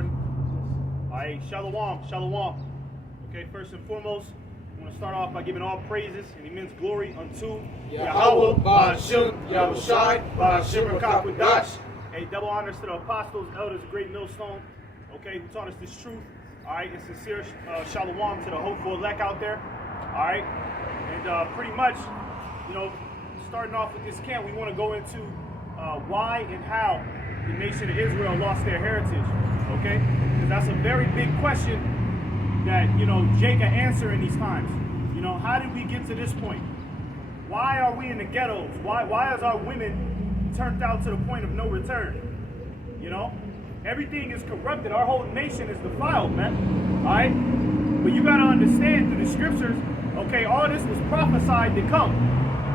recording? All right, shalom, shalom. Okay, first and foremost, I want to start off by giving all praises and immense glory unto Yahweh, Ba'ashem, Yahushai, Ba'ashem Rakakwadash. Hey, double honors to the apostles, elders, great millstone, okay, who taught us this truth. All right, and sincere shalom to the hopeful elect out there. All right, and pretty much, you know, starting off with this camp, we want to go into why and how the nation of Israel lost their heritage, okay? Because that's a very big question that, you know, Jake can answer in these times. You know, how did we get to this point? Why are we in the ghettos? Why is our women turned out to the point of no return? You know, everything is corrupted. Our whole nation is defiled, man. All right? But you got to understand through the scriptures, okay, all this was prophesied to come.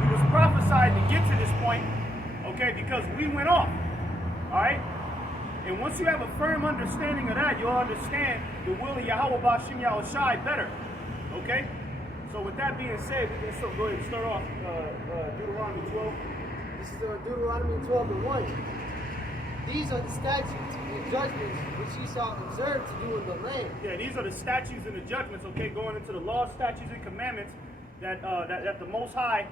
It was prophesied to get to this point, okay, because we went off. All right? And once you have a firm understanding of that, you'll understand the will of Yahweh Ba'ashem Yahushai better. Okay? So with that being said, we can go ahead and start off Deuteronomy 12. This is Deuteronomy 12:1. These are the statutes and judgments which ye shall observe to do in the land. Yeah, these are the statutes and the judgments, okay, going into the laws, statutes, and commandments that that the Most High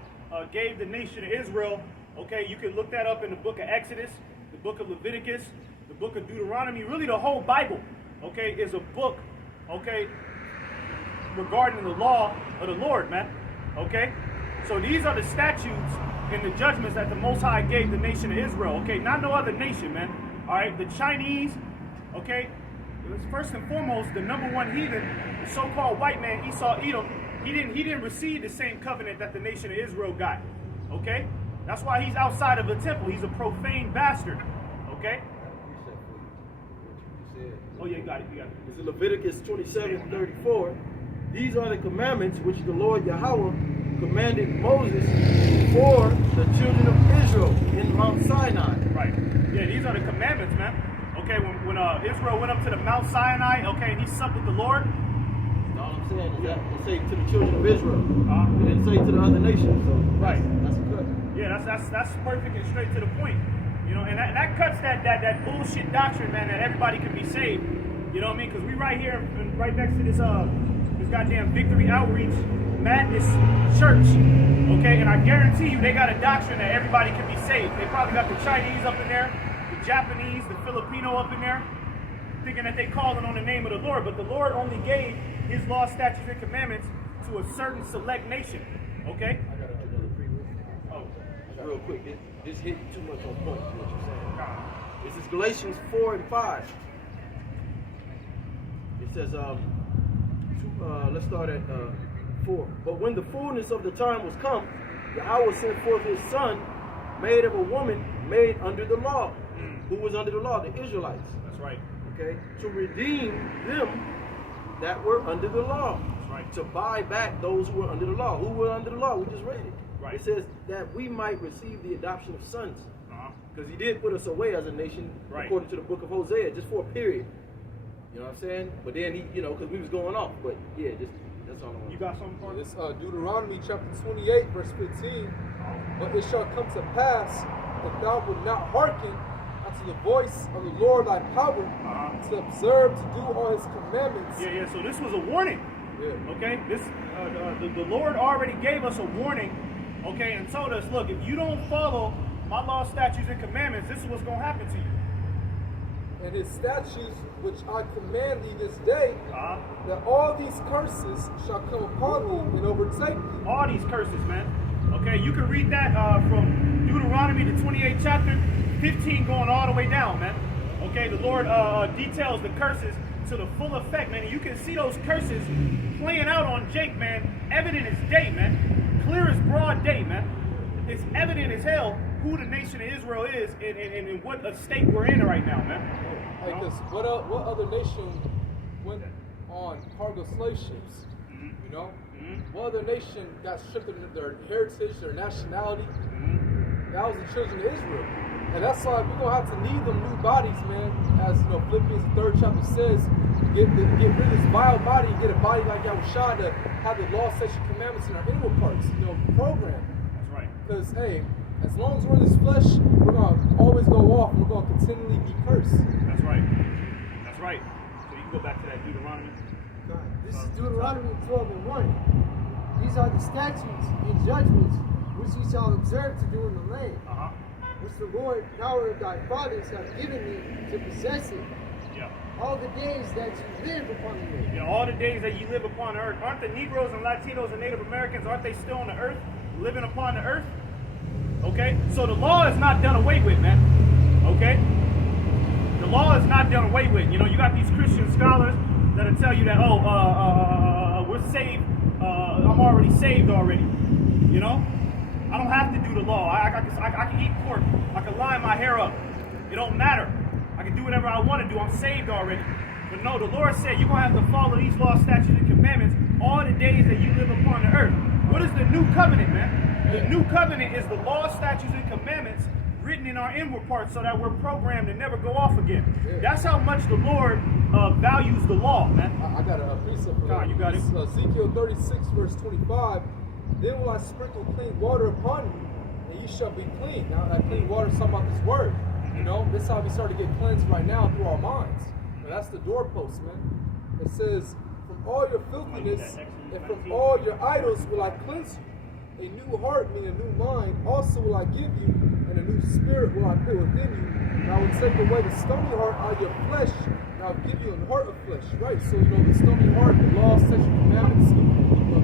gave the nation of Israel. Okay, you can look that up in the book of Exodus, the book of Leviticus, the book of Deuteronomy. Really, the whole Bible, okay, is a book, okay, regarding the law of the Lord, man. Okay, so these are the statutes and the judgments that the Most High gave the nation of Israel. Okay, not no other nation, man. All right, the Chinese, okay, first and foremost, the number one heathen, the so-called white man Esau Edom, he didn't receive the same covenant that the nation of Israel got. Okay, that's why he's outside of the temple. He's a profane bastard. Okay. Oh yeah, you got it. You got it. It's in Leviticus 27:34. These are the commandments which the Lord Yahweh commanded Moses for the children of Israel in Mount Sinai. Right. Yeah, these are the commandments, man. Okay, when Israel went up to the Mount Sinai, okay, and he supped with the Lord. All I'm saying is that it say to the children of Israel. It didn't say to the other nations. So right. That's good. Yeah, that's perfect and straight to the point. You know, and that cuts that bullshit doctrine, man, that everybody can be saved. You know what I mean? Because we right here, right next to this goddamn Victory Outreach Madness Church, okay? And I guarantee you, they got a doctrine that everybody can be saved. They probably got the Chinese up in there, the Japanese, the Filipino up in there, thinking that they calling on the name of the Lord. But the Lord only gave his law, statutes, and commandments to a certain select nation, okay? I got another preview. Oh, real quick, this hit too much on point to what you're saying. This is Galatians 4:5. It says, let's start at 4. But when the fullness of the time was come, Yahweh sent forth his son, made of a woman, made under the law. Who was under the law? The Israelites. That's right. Okay, to redeem them that were under the law. That's right. To buy back those who were under the law. Who were under the law? We just read it. Right. It says that we might receive the adoption of sons. Because he did put us away as a nation, right, according to the book of Hosea, just for a period. You know what I'm saying? But then he, you know, because we was going off. But yeah, that's all I want. You got something for this? Deuteronomy chapter 28, verse 15. But it shall come to pass that thou wilt not hearken unto the voice of the Lord thy power, to observe to do all his commandments. Yeah. So this was a warning. Yeah. Okay. This the Lord already gave us a warning. Okay, and told us, look, if you don't follow my law, statutes, and commandments, this is what's going to happen to you. And his statutes, which I command thee this day, that all these curses shall come upon thee and overtake thee. All these curses, man. Okay, you can read that from Deuteronomy, the 28th chapter, 15 going all the way down, man. Okay, the Lord details the curses to the full effect, man. And you can see those curses playing out on Jake, man. Evident as day, man. Clear as broad day, man. It's evident as hell who the nation of Israel is and what a state we're in right now, man. Hey, because what other nation went on cargo slave ships? You know? What other nation got stripped of their heritage, their nationality? That was the children of Israel. And that's why we're going to have to need them new bodies, man. As you know, Philippians 3rd chapter says, get rid of this vile body and get a body like Yahushua to have the law, statutes, commandments in our inward parts, you know, program. That's right. Because, hey, as long as we're in this flesh, we're going to always go off and we're going to continually be cursed. That's right. That's right. go back to that Deuteronomy. This is Deuteronomy 12:1. These are the statutes and judgments which ye shall observe to do in the land, which the Lord, power of thy fathers, hath given thee to possess it. Yeah. All the days that you live upon the earth. Yeah, all the days that you live upon the earth. Aren't the Negroes and Latinos and Native Americans, aren't they still on the earth, living upon the earth? Okay? So the law is not done away with, man. Okay? The law is not done away with. You know, you got these Christian scholars that'll tell you that, we're saved. I'm already saved already. You know? I don't have to do the law. I can eat pork. I can line my hair up. It don't matter. I can do whatever I want to do. I'm saved already. But no, the Lord said you're going to have to follow these laws, statutes, and commandments all the days that you live upon the earth. What is the new covenant, man? The new covenant is the law, statutes, and commandments written in our inward parts so that we're programmed to never go off again. That's how much the Lord values the law, man. I got a precept for that. You got it. Ezekiel 36, verse 25. Then will I sprinkle clean water upon you, and ye shall be clean. Now, that clean water is talking about this word. You know, this is how we start to get cleansed right now through our minds. And that's the doorpost, man. It says, from all your filthiness and from all your idols will I cleanse you. A new heart, meaning a new mind, also will I give you, and a new spirit will I put within you. And I will take away the stony heart out of your flesh, and I'll give you a heart of flesh. Right? So, you know, the stony heart, the law, statutes, commandments,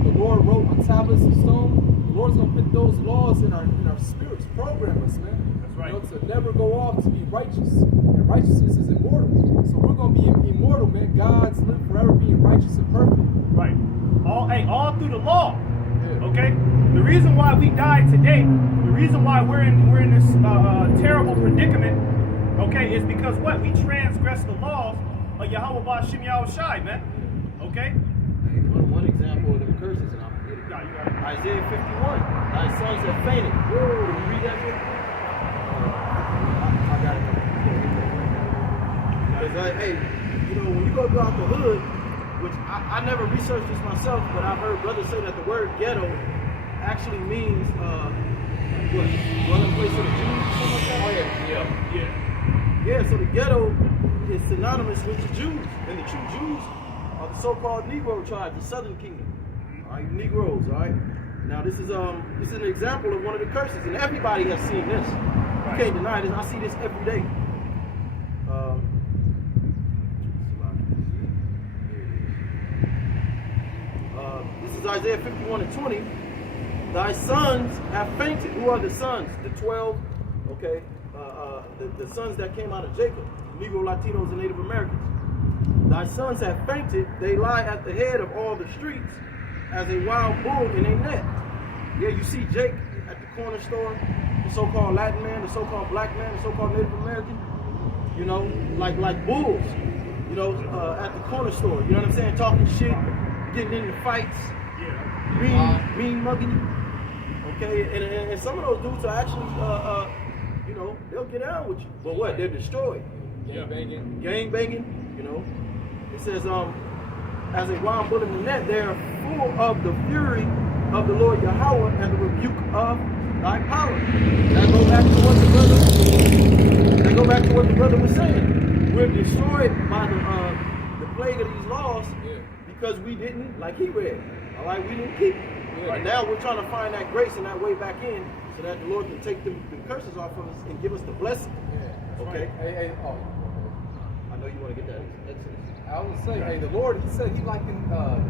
the Lord wrote on tablets of stone. The Lord's going to put those laws in our spirits, program us, man. That's right. You know, to never go off, to be righteous. And righteousness is immortal. So we're going to be immortal, man. God's live forever being righteous and perfect. Right. All through the law. Okay? The reason why we died today, the reason why we're in this terrible predicament, okay, is because what? We transgressed the laws of Yahweh Ba'Shem Yahweh Shai, man. Okay? Hey, one example of the curses, and I'll forget it. Yeah, you got it. Isaiah 51. Thy sons have fainted. Can you read that here? I got it. Because, hey, you know, when you go throughout the hood, which I never researched this myself, but I've heard brothers say that the word ghetto actually means dwelling place of the Jews, something like that. Oh, yeah. Yeah, so the ghetto is synonymous with the Jews, and the true Jews are the so-called Negro tribes, the Southern Kingdom. All right, Negroes. All right. Now this is an example of one of the curses, and everybody has seen this. You can't deny this. I see this every day. This is Isaiah 51:20. Thy sons have fainted. Who are the sons? The 12. Okay. The sons that came out of Jacob, Negro, Latinos, and Native Americans. Thy sons have fainted, they lie at the head of all the streets as a wild bull in a net. Yeah, you see Jake at the corner store, the so-called Latin man, the so-called black man, the so-called Native American, you know, like bulls, you know, at the corner store, you know what I'm saying, talking shit, getting into fights, mean mugging you, okay, and some of those dudes are actually, you know, they'll get down with you, but what, they're destroyed. Gang banging, you know. It says, as a wild bull in the net, they are full of the fury of the Lord Yahweh and the rebuke of thy power. That go back to what the brother was saying. We're destroyed by the plague of these laws because we didn't, like he read. All right, we didn't keep it. And now we're trying to find that grace and that way back in so that the Lord can take the curses off of us and give us the blessing. Okay? Hey, I know you want to get that Exodus. I would say, hey, the Lord, he said he likened the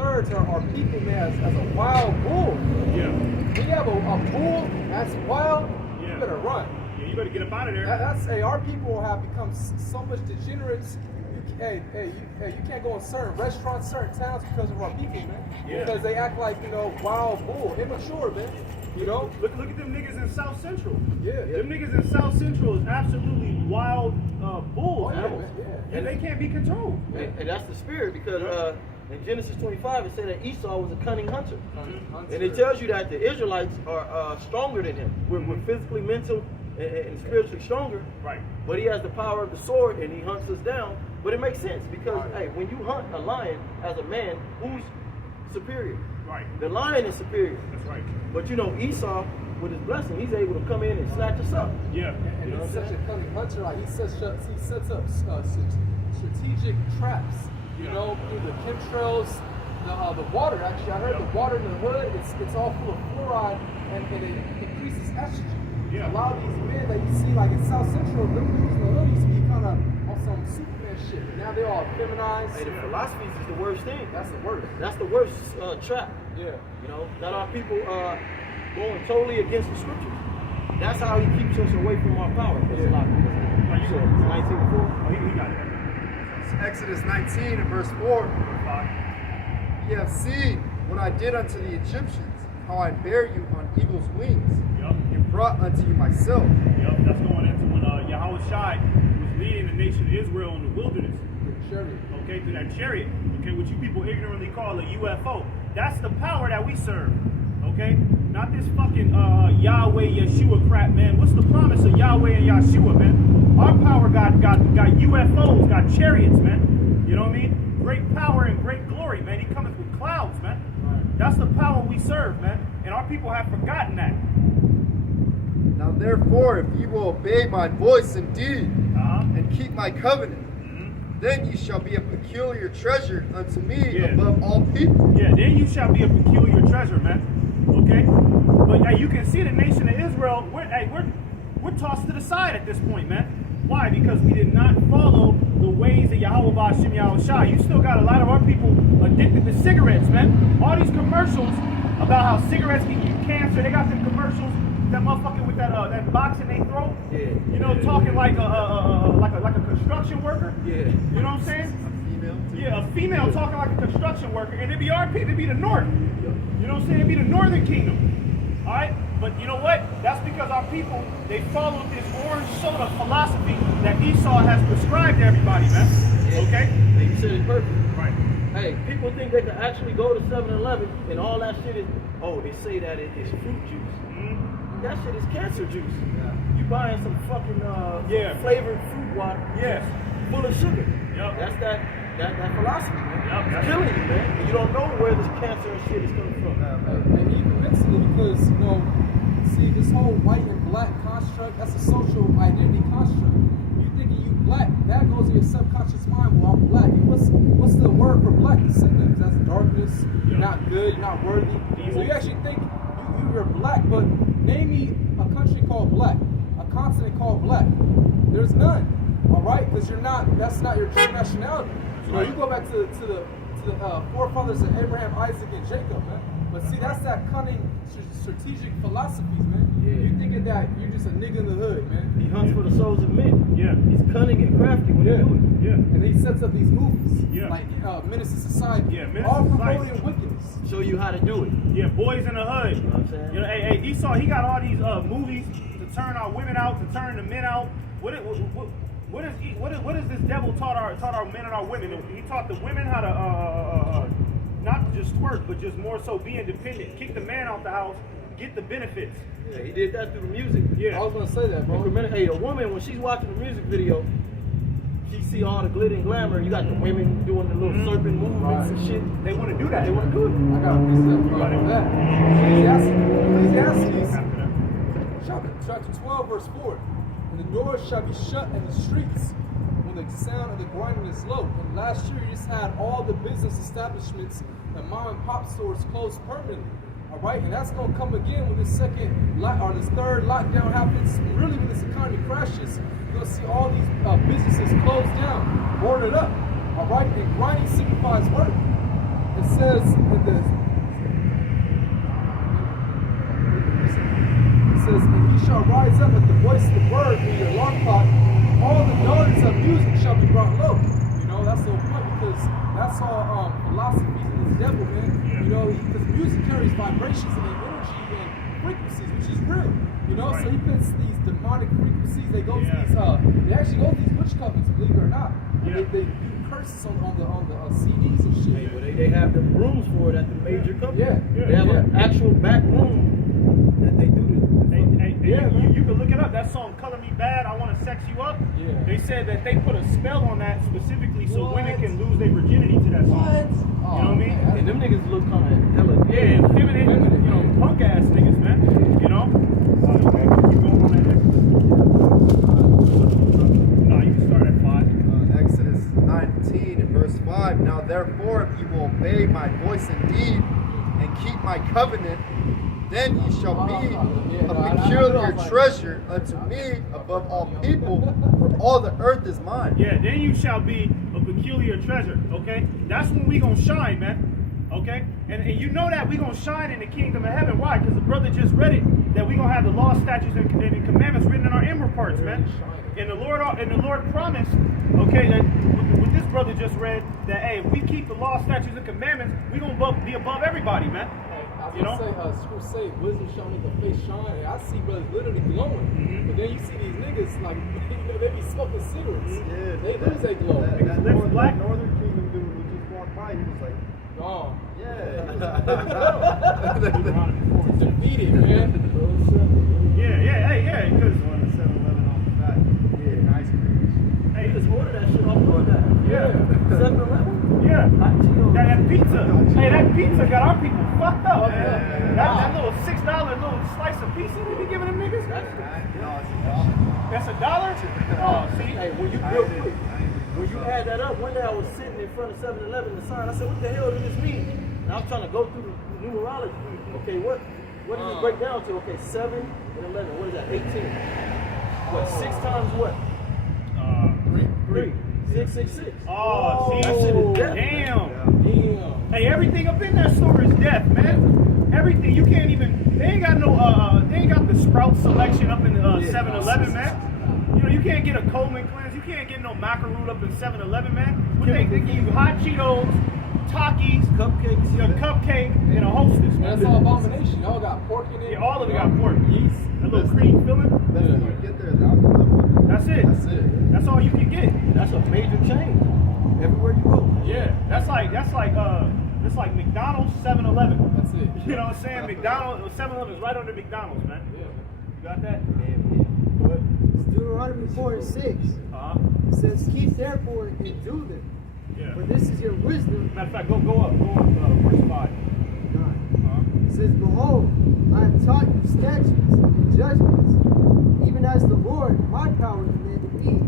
2/3 are people, man, as a wild bull. Yeah. When you have a bull that's wild, you better run. Yeah, you better get up out of there. Our people have become so much degenerates. You can't go in certain restaurants, certain towns because of our people, man. Yeah. Because they act like, you know, wild bull, immature, man. You know? Look at them niggas in South Central. Yeah. Them niggas in South Central is absolutely wild bulls, animals. And they can't be controlled. And that's the spirit because in Genesis 25 it said that Esau was a cunning hunter. And it tells you that the Israelites are stronger than him. We're physically, mental, and spiritually stronger. Right. But he has the power of the sword and he hunts us down. But it makes sense because, hey, when you hunt a lion as a man, who's superior? Right. The lion is superior. That's right. But you know, Esau with his blessing, he's able to come in and snatch us up. Yeah. And he's such a cunning hunter. Like he sets up strategic traps. You know, through the chemtrails, the water. Actually, I heard the water in the hood. It's all full of fluoride, and it increases estrogen. Yeah. A lot of these men that you see, like in South Central, them dudes in the hood used to be kind of on some Superman shit. But now they're all feminized. Hey, the philosophies is the worst thing. That's the worst. That's the worst trap. Yeah. You know, that our people going totally against the scriptures. That's how he keeps us away from our power. That's a lot. So, 19:4. Oh, he got it. It's Exodus 19 and verse 4. Ye have seen what I did unto the Egyptians, how I bare you on eagle's wings, Yep. and brought unto you myself. Yep. That's going into when Yahweh Shai was leading the nation of Israel in the wilderness. Okay, through that chariot. Okay, what you people ignorantly call a UFO. That's the power that we serve. Okay, not this fucking Yahweh Yeshua crap, man. What's the promise of Yahweh and Yeshua, man? Our power got UFOs, got chariots, man. You know what I mean? Great power and great glory, man. He comes with clouds, man. That's the power we serve, man. And our people have forgotten that. Now therefore, if ye will obey my voice indeed, and keep my covenant, then ye shall be a peculiar treasure unto me above all people. Yeah, then you shall be a peculiar treasure, man. Okay? But you can see the nation of Israel, we're tossed to the side at this point, man. Why? Because we did not follow the ways of Yahweh Ba'Shem Yahweh Shai. You still got a lot of our people addicted to cigarettes, man. All these commercials about how cigarettes give you cancer. They got them commercials, that motherfucker with that box in their throat. Yeah. You know, talking like a construction worker. Yeah. You know what I'm saying? Female. Yeah, a female talking like a construction worker, and it'd be our people, it'd be the north. You know what I'm saying? It'd be the northern kingdom. Alright? But you know what? That's because our people, they followed this orange soda philosophy that Esau has prescribed to everybody, man. Okay? Hey, you said it perfect. Right. Hey, people think they can actually go to 7-Eleven and all that shit is, they say that it is fruit juice. Mm-hmm. That shit is cancer juice. You buying some fucking flavored fruit water. Yes. Full of sugar. Yep. That's that philosophy, man. Yep. It's killing you, man. And you don't know where this cancer and shit is coming from. And even mentally, because, you know, see, this whole white and black construct, that's a social identity construct. You thinking you black, that goes in your subconscious mind, well, I'm black. And what's the word for black? The synonyms. That's darkness, you're not good, you're not worthy. So you actually think you're black, but name me a country called black, a continent called black. There's none. All right? Because that's not your true nationality. You know, you go back to the forefathers of Abraham, Isaac, and Jacob, man. But see, that's that cunning, strategic philosophies, man. Yeah. You thinking that you're just a nigga in the hood, man. He hunts for the souls of men. Yeah. He's cunning and crafty when he do it. Yeah. And then he sets up these movies, Yeah. like Menace to Society, Yeah, Menace all to Society. promoting wickedness. Show you how to do it. Yeah, boys in the hood. You know what I'm saying? You know, hey, Esau, he got all these movies to turn our women out, to turn the men out. What is this devil taught our men and our women? He taught the women how to not just twerk, but just more so be independent. Kick the man out the house, get the benefits. Yeah, he did that through the music. Yeah. I was gonna say that, bro. Hey, a woman, when she's watching the music video, she see all the glitter and glamour. You got the women doing the little serpent movements and shit. They want to do that. They want to do it. I got a precept about that. Ecclesiastes chapter 12, verse 4. And the doors shall be shut in the streets when the sound of the grinding is low. And last year you just had all the business establishments and mom and pop stores closed permanently. All right, and that's gonna come again when this third lockdown happens. Really, when this economy crashes, you're gonna see all these businesses closed down, boarded up. All right, and grinding signifies work. It says and ye shall rise up at the voice of the bird in your alarm clock. All the daughters of music shall be brought low. You know, that's the point, because that's all philosophies of this devil, man. You know, because music carries vibrations and energy and frequencies, which is real. You know, so he puts these demonic frequencies. They go to these. They actually go to these witch covens, believe it or not. And they do curses on the CDs and shit. Hey, well, they have the rooms for it at the major companies. Yeah. They have an actual back room that they do this. You can look it up. That song, Color Me Bad, I Want to Sex You Up. Yeah. They said that they put a spell on that specifically so women can lose their virginity to that song. You know what I mean? And them niggas look kind of hella Yeah, feminine, you know, punk ass niggas, man. You know? 17 and verse 5. Now therefore, if you will obey my voice indeed and keep my covenant, then ye shall be a peculiar treasure unto me above all people, for all the earth is mine. Yeah, then you shall be a peculiar treasure, okay? That's when we gonna shine, man. Okay? And you know that we gonna shine in the kingdom of heaven. Why? Because the brother just read it, that we gonna have the law, statutes, and commandments written in our inward parts, man. And the Lord promised, okay, that what this brother just read, that hey, if we keep the law, statutes, and commandments, we gonna be above everybody, man. I was gonna say, wisdom shall make the face shine. And I see brothers literally glowing, but then you see these niggas like they be smoking cigarettes. Yeah, they lose their glow. That black Northern Kingdom dude who just walked by, he was like, oh, yeah. defeated, man. Yeah, because Going to 7-Eleven off the back. Yeah, ice cream. Hey, just order that shit off DoorDash. Yeah. 7-Eleven? yeah, Hot Cheetos. that pizza. Hey, that pizza got our people fucked up. Yeah. That little $6 little slice of pizza they be giving them niggas. That's $1. Oh, see, Hey, when you real quick, when you add that up, one day I was sitting in front of 7-Eleven, the sign. I said, "What the hell does this mean?" And I'm trying to go through the numerology. Okay, what does it break down to? Okay, 7 and 11. What is that? 18. What? 6 times what? 3. 6, 6, 6. Oh, see, that shit is death. Damn. Hey, everything up in that store is death, man. Everything. You can't even. They ain't got no. They ain't got the Sprout selection up in 7-Eleven, man. You know, you can't get a Coleman cleanse. You can't get no macaroon up in 7-Eleven, man. What they give you hot Cheetos, Takis, Cupcakes, a cupcake, and a Hostess, man. That's all abomination. Y'all got pork in it. Yeah, all of it got pork. Yeast. A little cream filling. Best thing you get there is alcohol. That's it. That's it. That's all you can get. That's a major change. Everywhere you go. Yeah, that's like it's like McDonald's, 7-Eleven. That's it. You know what I'm saying? McDonald's, 7-Eleven is right under McDonald's, man. Yeah. You got that? What? Deuteronomy 4 and 6. It says, keep therefore and do them. Yeah. For this is your wisdom. Matter of fact, go up verse 5. It says, behold, I have taught you statutes and judgments, even as the Lord, my power, commanded me.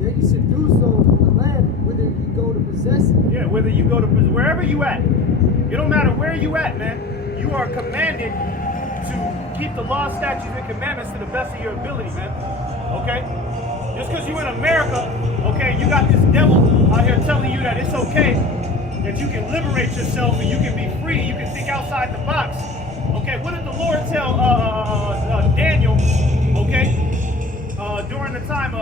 That you should do so in the land whither you go to possess it. Yeah, whether you go to wherever you at, it don't matter where you at, man. You are commanded to keep the law, statutes, and commandments to the best of your ability, man. Okay? Just because you in America, okay, you got this devil out here telling you that it's okay, that you can liberate yourself and you can be free, you can think outside the box. Okay, what did the Lord tell Daniel, okay, during the time,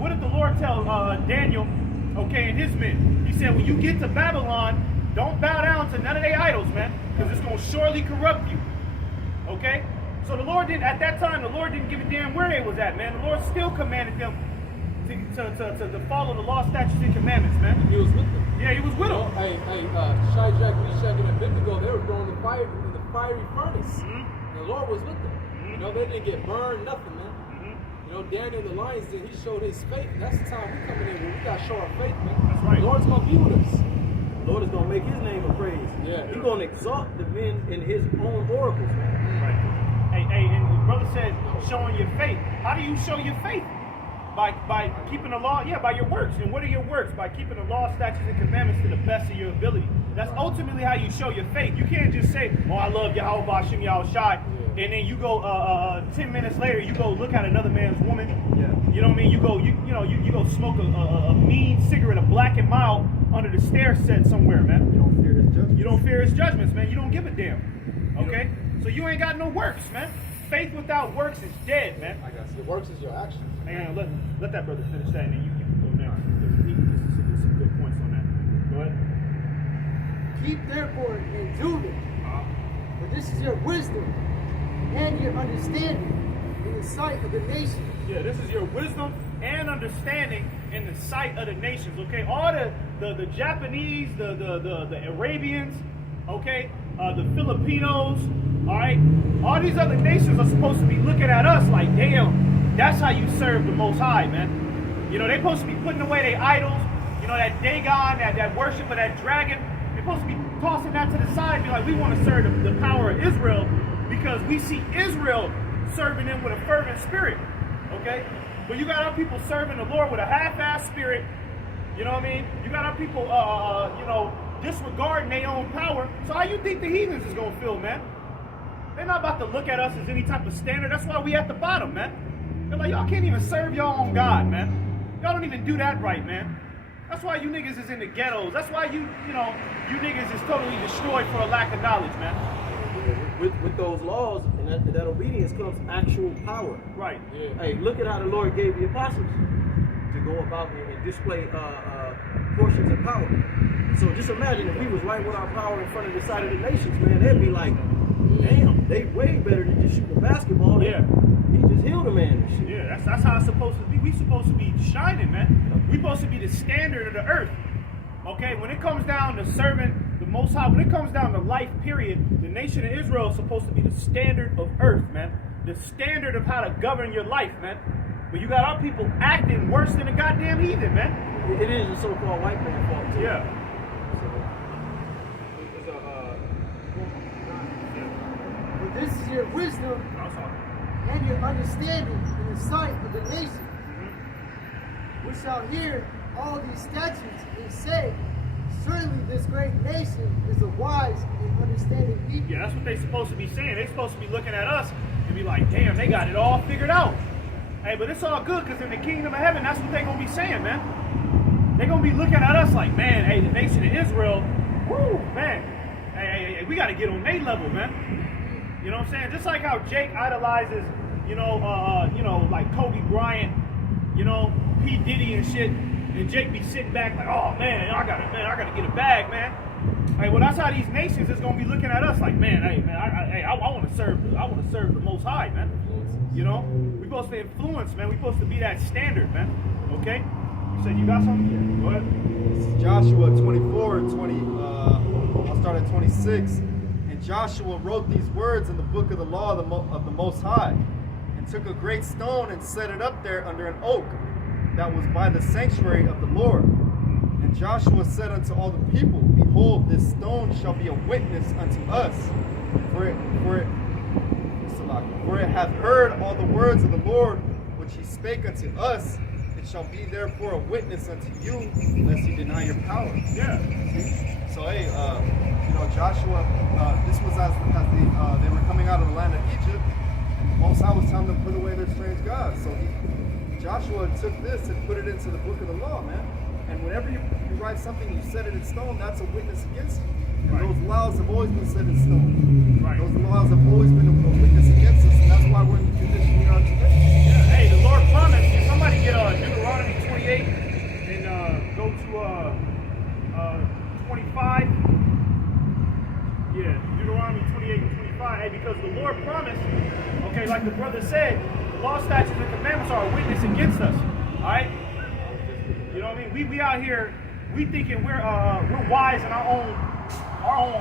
what did the Lord tell Daniel, okay, and his men? He said, when you get to Babylon, don't bow down to none of their idols, man, because it's going to surely corrupt you. Okay? So the Lord didn't, at that time, the Lord didn't give a damn where they was at, man. The Lord still commanded them to follow the law, statutes, and commandments, man. He was with them. Yeah, he was with them. Hey, Shadrach, Meshach, and Abednego, they were thrown in the fiery furnace. And the Lord was with them. You know, they didn't get burned, nothing, man. You know, Daniel the lions did, he showed his faith. And that's the time we coming in where we got to show our faith, man. That's right. The Lord's going to be with us. The Lord is going to make his name a praise. Yeah. He's going to exalt the men in his own oracles, man. Right. Hey, and the brother said, showing your faith. How do you show your faith? By keeping the law? Yeah, by your works. And what are your works? By keeping the law, statutes, and commandments to the best of your ability. That's ultimately how you show your faith. You can't just say, oh, I love Yahweh Bashim Yahushai, and then you go 10 minutes later, you go look at another man's woman. Yeah. You know what I mean? You go smoke a mean cigarette, a black and mild, under the stair set somewhere, man. You don't fear his judgment. You don't fear his judgments, man. You don't give a damn. Okay? So you ain't got no works, man. Faith without works is dead, man. I guess your works is your actions. And let that brother finish that, and then you can go now. There's some good points on that. Go ahead. Keep therefore and do them. For this is your wisdom and your understanding in the sight of the nations. Yeah, this is your wisdom and understanding in the sight of the nations. Okay, all the Japanese, the Arabians, okay, the Filipinos, all right, all these other nations are supposed to be looking at us like, damn, that's how you serve the Most High, man. You know, they're supposed to be putting away their idols. You know, that Dagon, that worship of that dragon. They're supposed to be tossing that to the side and be like, we want to serve the power of Israel because we see Israel serving them with a fervent spirit. Okay? But you got our people serving the Lord with a half-assed spirit. You know what I mean? You got our people, you know, disregarding their own power. So how you think the heathens is going to feel, man? They're not about to look at us as any type of standard. That's why we at the bottom, man. They're like, y'all can't even serve your own God, man. Y'all don't even do that right, man. That's why you niggas is in the ghettos. That's why you know, you niggas is totally destroyed for a lack of knowledge, man. With those laws and that obedience comes actual power. Right. Yeah. Hey, look at how the Lord gave the apostles to go about and display portions of power. So just imagine if we was right with our power in front of the side of the nations, man, they'd be like, damn, they way better than just shooting a basketball. Yeah. He just healed a man and shit. Yeah, that's how it's supposed to be. We supposed to be shining, man. We supposed to be the standard of the earth. Okay, when it comes down to serving the Most High, when it comes down to life, period, the nation of Israel is supposed to be the standard of earth, man. The standard of how to govern your life, man. But you got our people acting worse than a goddamn heathen, man. It is a so-called white man fault too. Yeah. But this is your wisdom and your understanding in the sight of the nation. We shall hear all these statutes and say, surely this great nation is a wise and understanding people. Yeah, that's what they're supposed to be saying. They're supposed to be looking at us and be like, damn, they got it all figured out. Hey, but it's all good because in the kingdom of heaven, that's what they're going to be saying, man. They're going to be looking at us like, man, hey, the nation of Israel, woo, man. Hey, we got to get on their level, man. You know what I'm saying? Just like how Jake idolizes, you know, like Kobe Bryant, you know, P. Diddy and shit. And Jake be sitting back like, oh man, I gotta get a bag, man. Hey, well that's how these nations is gonna be looking at us like, man, I want to serve the Most High, man. You know, we supposed to influence, man. We supposed to be that standard, man. Okay. You said you got something? Go ahead. This is Joshua 24 and 20. I'll start at 26. And Joshua wrote these words in the book of the law of the Most High, and took a great stone and set it up there under an oak that was by the sanctuary of the Lord. And Joshua said unto all the people, behold, this stone shall be a witness unto us, for it hath heard all the words of the Lord which he spake unto us. It shall be therefore a witness unto you, lest you deny your power. Yeah. See? So hey, you know, Joshua, this was as they were coming out of the land of Egypt, and the Most High was telling them to put away their strange gods. So Joshua took this and put it into the book of the law, man. And whenever you write something, you set it in stone, that's a witness against you. And Right. those laws have always been set in stone. Right. Those laws have always been a witness against us, and that's why we're in the condition we are today. Yeah. Hey, the Lord promised. If somebody get Deuteronomy 28 and go to 25. Yeah, Deuteronomy 28 and 25. Hey, because the Lord promised. Okay, like the brother said, the law, statutes, and commandments are a witness against us. All right. You know what I mean? We out here, we thinking we're wise in our own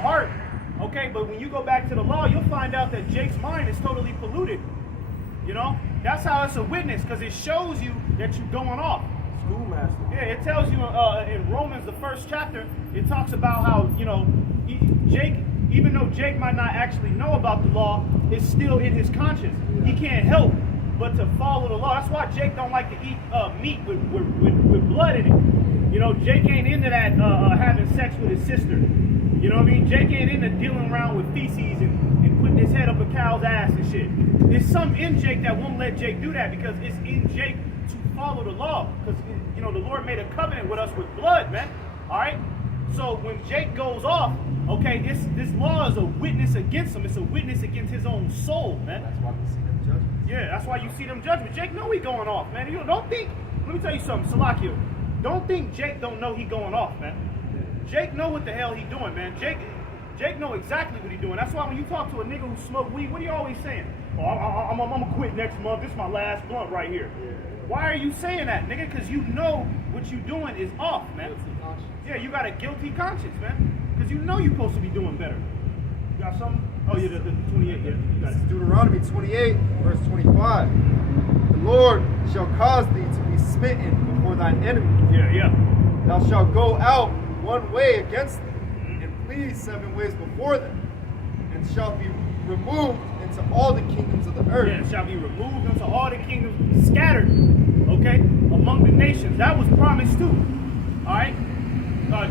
heart. Okay, but when you go back to the law, you'll find out that Jake's mind is totally polluted. You know, that's how it's a witness, because it shows you that you're going off. Schoolmaster. Yeah, it tells you in Romans, the 1st chapter, it talks about how, you know, Jake, even though Jake might not actually know about the law, it's still in his conscience. He can't help but to follow the law. That's why Jake don't like to eat meat with blood in it. You know, Jake ain't into that having sex with his sister. You know what I mean? Jake ain't into dealing around with feces and putting his head up a cow's ass and shit. There's something in Jake that won't let Jake do that, because it's in Jake to follow the law. Because, you know, the Lord made a covenant with us with blood, man. All right? So when Jake goes off, okay, this law is a witness against him. It's a witness against his own soul, man. That's why we see them judgments. Yeah, that's why you see them judgments. Jake know he going off, man. You don't think, let me tell you something, Salakia. Don't think Jake don't know he going off, man. Jake know what the hell he doing, man. Jake know exactly what he doing. That's why when you talk to a nigga who smoke weed, what are you always saying? Oh, I'm gonna quit next month. This is my last blunt right here. Why are you saying that, nigga? Because you know what you doing is off, man. Yeah, you got a guilty conscience, man. Because you know you're supposed to be doing better. You got something? Oh, yeah, the 28, yeah. You got This is it. Deuteronomy 28, verse 25. The Lord shall cause thee to be smitten before thine enemy. Yeah. Thou shalt go out one way against them, and plead 7 ways before them, and shalt be removed into all the kingdoms of the earth. Yeah, shall be removed unto all the kingdoms, scattered. okay, among the nations. That was promised too. All right,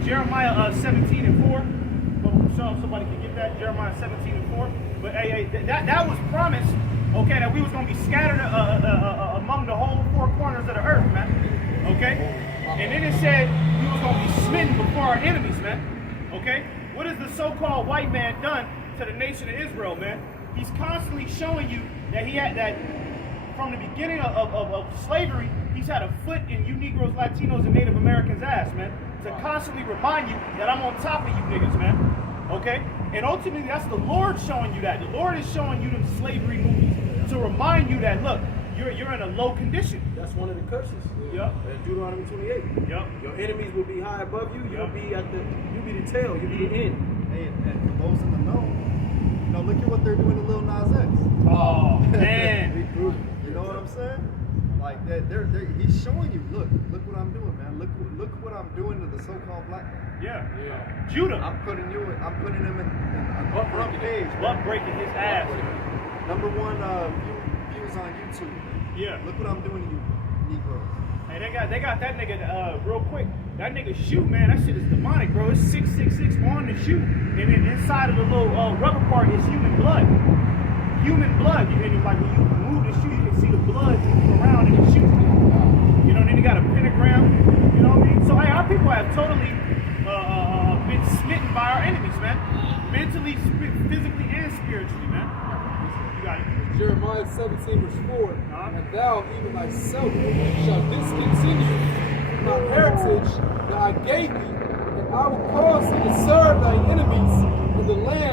Jeremiah 17 and 4. So somebody can get that, Jeremiah 17 and 4. But that was promised, okay, that we was going to be scattered among the whole four corners of the earth, man. Okay? And then it said we was going to be smitten before our enemies, man. Okay? What has the so-called white man done to the nation of Israel, man? He's constantly showing you that he had that from the beginning of slavery, he's had a foot in you Negroes, Latinos, and Native Americans' ass, man. To constantly remind you that I'm on top of you niggas, man. Okay? And ultimately, that's the Lord showing you that. The Lord is showing you them slavery movies to remind you that, look, you're in a low condition. That's one of the curses. Yep. And Deuteronomy 28. Yep. Your enemies will be high above you. You'll be the tail. You'll be the end. Hey, and for those in the know, you know, look at what they're doing to Lil Nas X. Oh, man. You know what I'm saying? Like he's showing you, look what I'm doing, man. Look what I'm doing to the so-called black man. Yeah. Judah. I'm putting him in the front page. Butt breaking his ass. #1 views on YouTube. Yeah. Look what I'm doing to you, Negroes. Hey, they got that nigga real quick. That nigga shoe, man, that shit is demonic, bro. It's 666 on the shoe. And then inside of the little rubber part is human blood. Human blood. And like when you move the shoe, you can see the blood moving around in the shoe. You know, and then you got a pentagram. You know what I mean? So hey, our people have totally been smitten by our enemies, man. Mentally, physically, and spiritually, man. You got it. Jeremiah 17 verse 4, and thou even thyself shall discontinue from thy heritage that I gave thee, and I will cause thee to serve thy enemies in the land